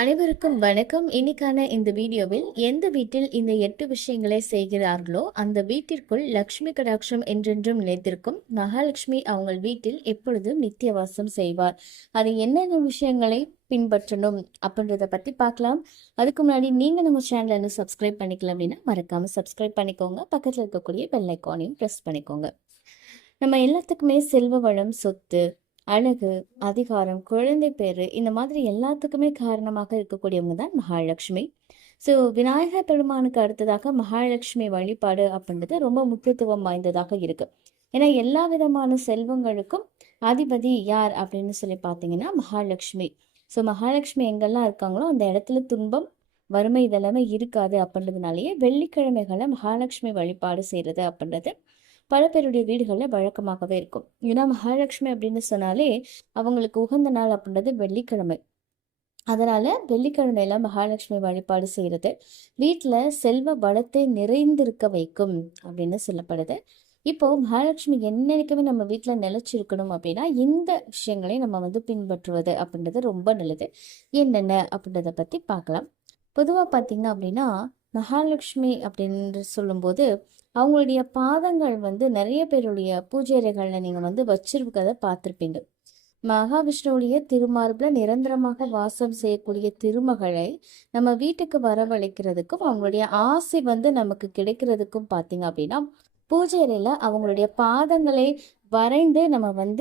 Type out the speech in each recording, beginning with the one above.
அனைவருக்கும் வணக்கம். இன்னைக்கான இந்த வீடியோவில் எந்த வீட்டில் இந்த 8 விஷயங்களை செய்கிறார்களோ அந்த வீட்டிற்குள் லக்ஷ்மி கடாட்சம் என்றென்றும் நிலைத்திருக்கும். மகாலட்சுமி அவங்கள் வீட்டில் எப்பொழுதும் நித்திய வாசம் செய்வார். அது என்னென்ன விஷயங்களை பின்பற்றணும் அப்படின்றத பத்தி பார்க்கலாம். அதுக்கு முன்னாடி நீங்க நம்ம சேனலை இன்னும் சப்ஸ்கிரைப் பண்ணிக்கலாம் அப்படின்னா மறக்காம சப்ஸ்கிரைப் பண்ணிக்கோங்க. பக்கத்தில் இருக்கக்கூடிய பெல் ஐக்கானையும் ப்ரெஸ் பண்ணிக்கோங்க. நம்ம எல்லாத்துக்குமே செல்வ வளம், சொத்து, அழகு, அதிகாரம், குழந்தை பேரு இந்த மாதிரி எல்லாத்துக்குமே காரணமாக இருக்கக்கூடியவங்க தான் மகாலட்சுமி. ஸோ விநாயகர் பெருமானுக்கு அடுத்ததாக மகாலட்சுமி வழிபாடு அப்படின்றது ரொம்ப முக்கியத்துவம் வாய்ந்ததாக இருக்கு. ஏன்னா எல்லா விதமான செல்வங்களுக்கும் அதிபதி யார் அப்படின்னு சொல்லி பார்த்தீங்கன்னா மகாலட்சுமி. ஸோ மகாலட்சுமி எங்கெல்லாம் இருக்காங்களோ அந்த இடத்துல துன்பம், வறுமை இதெல்லாமே இருக்காது. அப்படின்றதுனாலேயே வெள்ளிக்கிழமைகளை மகாலட்சுமி வழிபாடு செய்யறது அப்படின்றது பல பேருடைய வீடுகளில் வழக்கமாகவே இருக்கும். ஏன்னா மகாலட்சுமி அப்படின்னு சொன்னாலே அவங்களுக்கு உகந்த நாள் அப்படின்றது வெள்ளிக்கிழமை. அதனால வெள்ளிக்கிழமையில மகாலட்சுமி வழிபாடு செய்யறது வீட்டில் செல்வ வளத்தை நிறைந்திருக்க வைக்கும் அப்படின்னு சொல்லப்படுது. இப்போ மகாலட்சுமி என்னைக்குமே நம்ம வீட்டில் நிலைச்சிருக்கணும் அப்படின்னா இந்த விஷயங்களை நம்ம பின்பற்றுவது அப்படின்றது ரொம்ப நல்லது. என்னென்ன அப்படின்றத பற்றி பார்க்கலாம். பொதுவாக பார்த்தீங்க அப்படின்னா மகாலட்சுமி அப்படின்னு சொல்லும்போது அவங்களுடைய பாதங்கள் நிறைய பேருடைய பூஜை அறைகளில் நீங்கள் வச்சிருக்கிறத பார்த்துருப்பீங்க. மகாவிஷ்ணுவுடைய திருமார்பில் நிரந்தரமாக வாசம் செய்யக்கூடிய திருமகளை நம்ம வீட்டுக்கு வரவழைக்கிறதுக்கும் அவங்களுடைய ஆசை நமக்கு கிடைக்கிறதுக்கும் பார்த்தீங்க அப்படின்னா பூஜை அறையில் அவங்களுடைய பாதங்களை வரைந்து நம்ம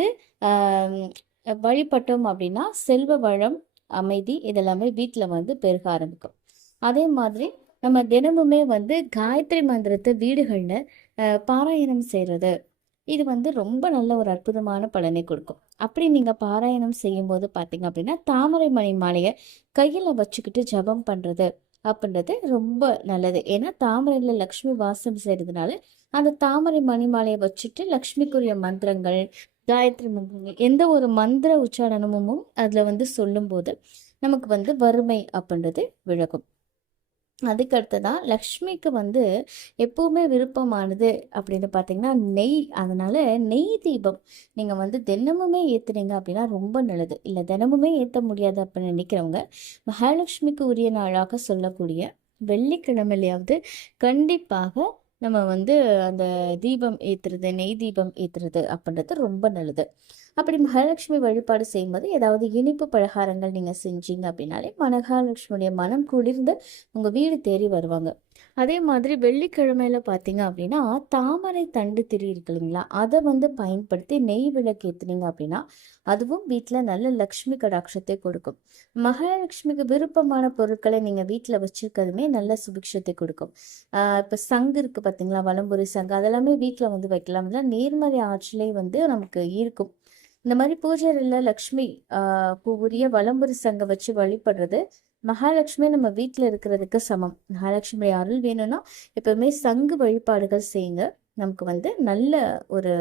வழிபட்டோம் அப்படின்னா செல்வ வளம், அமைதி இதெல்லாமே வீட்டில் பெருக ஆரம்பிக்கும். அதே மாதிரி நம்ம தினமுமே காயத்ரி மந்திரத்தை வீடுகளில் பாராயணம் செய்கிறது இது ரொம்ப நல்ல ஒரு அற்புதமான பலனை கொடுக்கும். அப்படி நீங்கள் பாராயணம் செய்யும்போது பார்த்தீங்க அப்படின்னா தாமரை மணி மாலையை கையில் வச்சுக்கிட்டு ஜபம் பண்ணுறது அப்படின்றது ரொம்ப நல்லது. ஏன்னா தாமரையில் லக்ஷ்மி வாசம் செய்கிறதுனால அந்த தாமரை மணி மாலையை வச்சுட்டு லக்ஷ்மிக்குரிய மந்திரங்கள், காயத்ரி மந்திரங்கள், எந்த ஒரு மந்திர உச்சாரணமும் அதில் சொல்லும்போது நமக்கு வறுமை அப்படின்றது விலகும். அதுக்கடுத்ததான் லக்ஷ்மிக்கு எப்பவுமே விருப்பமானது அப்படின்னு பார்த்தீங்கன்னா நெய். அதனால நெய் தீபம் நீங்கள் தினமுமே ஏற்றுனீங்க அப்படின்னா ரொம்ப நல்லது. இல்லை தினமுமே ஏற்ற முடியாது அப்படின்னு நினைக்கிறவங்க மகாலட்சுமிக்கு உரிய நாளாக சொல்லக்கூடிய வெள்ளிக்கிழமையிலையாவது கண்டிப்பாக நம்ம அந்த தீபம் ஏற்றுறது, நெய் தீபம் ஏற்றுறது அப்படின்றது ரொம்ப நல்லது. அப்படி மகாலட்சுமி வழிபாடு செய்யும்போது ஏதாவது இனிப்பு பலகாரங்கள் நீங்கள் செஞ்சீங்க அப்படின்னாலே மகாலட்சுமியுடைய மனம் குளிர்ந்து உங்கள் வீடு தேடி வருவாங்க. அதே மாதிரி வெள்ளிக்கிழமையில பார்த்தீங்க அப்படின்னா தாமரை தண்டு திரி இருக்கு இல்லைங்களா, அதை பயன்படுத்தி நெய் விளக்கு ஏற்றுனீங்க அப்படின்னா அதுவும் வீட்டில் நல்ல லக்ஷ்மி கடாட்சத்தை கொடுக்கும். மகாலட்சுமிக்கு விருப்பமான பொருட்களை நீங்கள் வீட்டில் வச்சிருக்கிறதுமே நல்ல சுபிக்ஷத்தை கொடுக்கும். இப்போ சங்கு இருக்குது பார்த்தீங்களா, வலம்புரி சங்கு, அதெல்லாமே வீட்டில் வைக்கலாம். நேர்மறை ஆற்றலை நமக்கு இருக்கும். இந்த மாதிரி பூஜையில் லக்ஷ்மி உரிய வலம்புரி சங்க வச்சு வழிபடுறது மகாலட்சுமி நம்ம வீட்டில் இருக்கிறதுக்கு சமம். மகாலட்சுமி அருள் வேணும்னா எப்பவுமே சங்கு வழிபாடுகள் செய்யுங்க. நமக்கு நல்ல ஒரு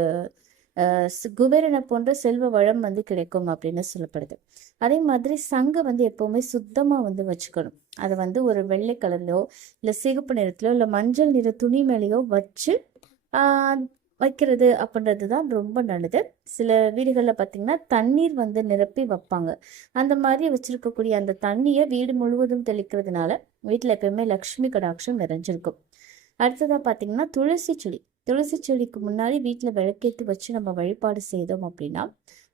குபேரனை போன்ற செல்வ வளம் கிடைக்கும் அப்படின்னு சொல்லப்படுது. அதே மாதிரி சங்கு எப்பவுமே சுத்தமாக வச்சுக்கணும். அதை ஒரு வெள்ளை கலர்லையோ இல்லை சிகப்பு நிறத்திலோ இல்லை மஞ்சள் நிற துணி மேலேயோ வச்சு வைக்கிறது அப்படின்றது தான் ரொம்ப நல்லது. சில வீடுகளில் பார்த்தீங்கன்னா தண்ணீர் நிரப்பி வைப்பாங்க. அந்த மாதிரி வச்சிருக்கக்கூடிய அந்த தண்ணியை வீடு முழுவதும் தெளிக்கிறதுனால வீட்டில் எப்பயுமே லக்ஷ்மி கடாட்சம் நிறைஞ்சிருக்கும். அடுத்ததாக பார்த்தீங்கன்னா துளசி செடி. துளசி செடிக்கு முன்னாடி வீட்டில் விளக்கேற்றி வச்சு நம்ம வழிபாடு செய்தோம் அப்படின்னா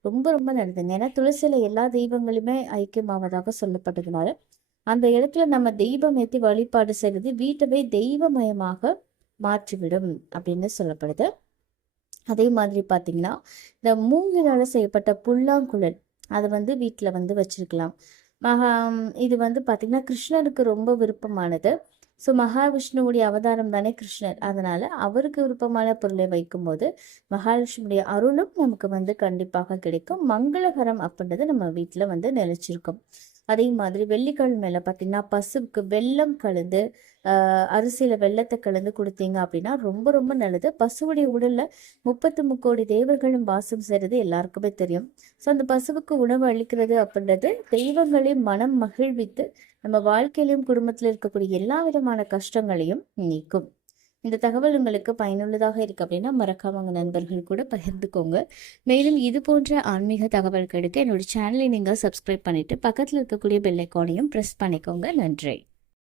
ரொம்ப ரொம்ப நல்லதுங்க. ஏன்னா துளசியில் எல்லா தெய்வங்களுமே ஐக்கியமாவதாக சொல்லப்பட்டதுனால அந்த இடத்துல நம்ம தெய்வம் ஏற்றி வழிபாடு செய்கிறது வீட்டவே தெய்வமயமாக மாற்றிவிடும் அப்படின்னு சொல்லப்படுது. அதே மாதிரி பார்த்தீங்கன்னா இந்த மூங்கிலால் செய்யப்பட்ட புல்லாங்குழல் அதை வீட்டில் வச்சிருக்கலாம். இது பார்த்தீங்கன்னா கிருஷ்ணருக்கு ரொம்ப விருப்பமானது. ஸோ மகாவிஷ்ணுவுடைய அவதாரம் தானே கிருஷ்ணர். அதனால அவருக்கு விருப்பமான பொருளை வைக்கும்போது மகாலட்சுமியுடைய அருளும் நமக்கு கண்டிப்பாக கிடைக்கும். மங்களகரம் அப்படின்றது நம்ம வீட்டில் நிலைச்சிருக்கும். அதே மாதிரி வெள்ளிக்கிழமையில பார்த்தீங்கன்னா பசுவுக்கு வெல்லம் கலந்து அரிசியில் வெள்ளத்தை கலந்து கொடுத்தீங்க அப்படின்னா ரொம்ப ரொம்ப நல்லது. பசுவுடைய உடல்ல 33 தேவர்களும் வாசம் செய்கிறது எல்லாருக்குமே தெரியும். ஸோ அந்த பசுவுக்கு உணவு அளிக்கிறது அப்படின்றது தெய்வங்களையும் மனம் மகிழ்வித்து நம்ம வாழ்க்கையிலையும் குடும்பத்தில் இருக்கக்கூடிய எல்லா விதமான கஷ்டங்களையும் நீக்கும். இந்த தகவல் உங்களுக்கு பயனுள்ளதாக இருக்குது அப்படின்னா மறக்காம உங்கள் நண்பர்கள் கூட பகிர்ந்துக்கோங்க. மேலும் இது போன்ற ஆன்மீக தகவல் கிடைக்க என்னோட சேனலை நீங்கள் சப்ஸ்கிரைப் பண்ணிவிட்டு பக்கத்தில் இருக்கக்கூடிய பெல் ஐக்கானையும் ப்ரெஸ் பண்ணிக்கோங்க. நன்றி.